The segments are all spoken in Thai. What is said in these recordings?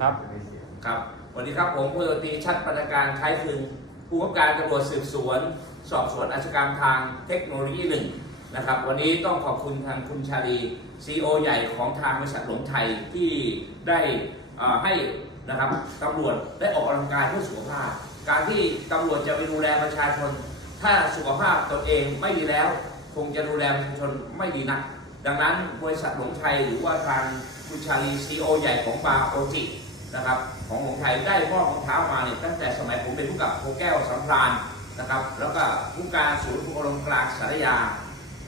ครับ ครับสวัสดีครับผมพลตรีชัดปรการคล้ายคลึงผู้กำกับการตำรวจสืบสวน สอบสวนอาชญากรรมทางเทคโนโลยีหนึ่งนะครับ วันนี้ต้องขอบคุณทางคุณชาลีซีอใหญ่ของทางบริษัทหลงไทยที่ได้ให้นะครับตำรวจได้ออกกำลังกายเพื่อสุขภาพ การที่ตำรวจจะไปดูแลประชาชน ถ้าสุขภาพตนเองไม่ดีแล้ว คงจะดูแลประชาชนไม่ดีนัก ดังนั้นบริษัทหลงไทยหรือว่าทางคุณชาลีซีอใหญ่ของบาโอจิ นะครับ ของของไทยได้มอบรองเท้ามาเนี่ยตั้งแต่สมัยผมเป็นผู้กับโคแก้วสัมพรานนะครับ แล้วก็ผู้การศูนย์ภูมิลงกลางสารยา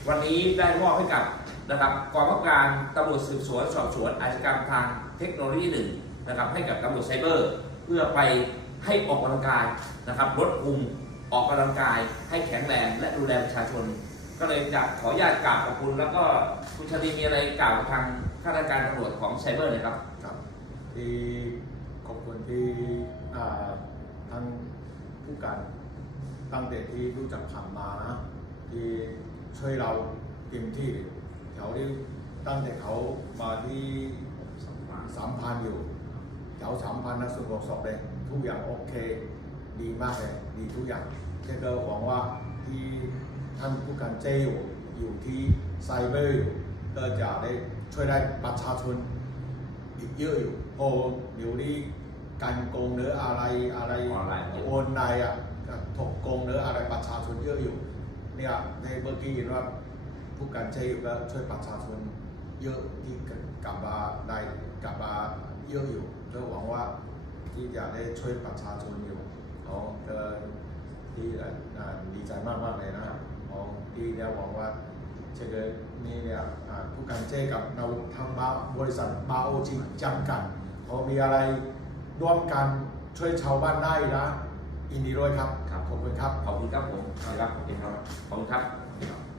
วันนี้ได้มอบให้กับนะครับกองบังคับการตำรวจสืบสวนสอบสวนอาชญากรรมทางเทคโนโลยีหนึ่งนะครับให้กับตำรวจไซเบอร์ เพื่อไปให้ออกกำลังกายนะครับลดภูมิออกกำลังกายให้แข็งแรงและดูแลประชาชน ก็เลยจะขออนุญาตกราบขอบคุณ แล้วก็คุณชาลีมีอะไรกล่าวกับทางข้าราชการตำรวจของไซเบอร์เลยครับ ครับที่ อบคุณที่อ่าทางผู้การตั้งแต่ที่รู้จักผ่านมานะที่ช่วยเราเต็มที่แถวที่ตั้งแต่เขามาที่สามพันอยู่แถวสามพันนะสุขสอบเลยทุกอย่างโอเค ดีมากเลยดีทุกอย่างเช่นก็หวังว่าที่ท่านผู้การเจอยู่อยู่ที่ไซเบอร์อยู่ก็จะได้ช่วยได้ประชาชนอีกเยอะอยู่โอ้เดี๋ยวนี้ การโกงหรืออะไรอะไรออนไลน์เยอะโอนในอะถกโกงหรืออะไรประชาชนเยอะอยู่เนี่ยในเมื่อกี้เห็นว่าผู้การใช้อยู่ก็ช่วยประชาชนเยอะที่กลับมาได้กลับมาเยอะอยู่ก็หวังว่าที่จะได้ช่วยประชาชนอยู่เขาก็ที่อ่าดีใจมากมากๆเลยนะของที่เนี่ยหวังว่าเช่นนี้เนี่ยอ่าผู้การเจ้กับเราทางบาบริษัทบาโอจิจำกัดพอมีอะไร ร่วมกันช่วยชาวบ้านได้นะอินดีด้วยครับ ครับขอบคุณครับ ขอบคุณครับผมครับขอบคุณครับขอบคุณครับ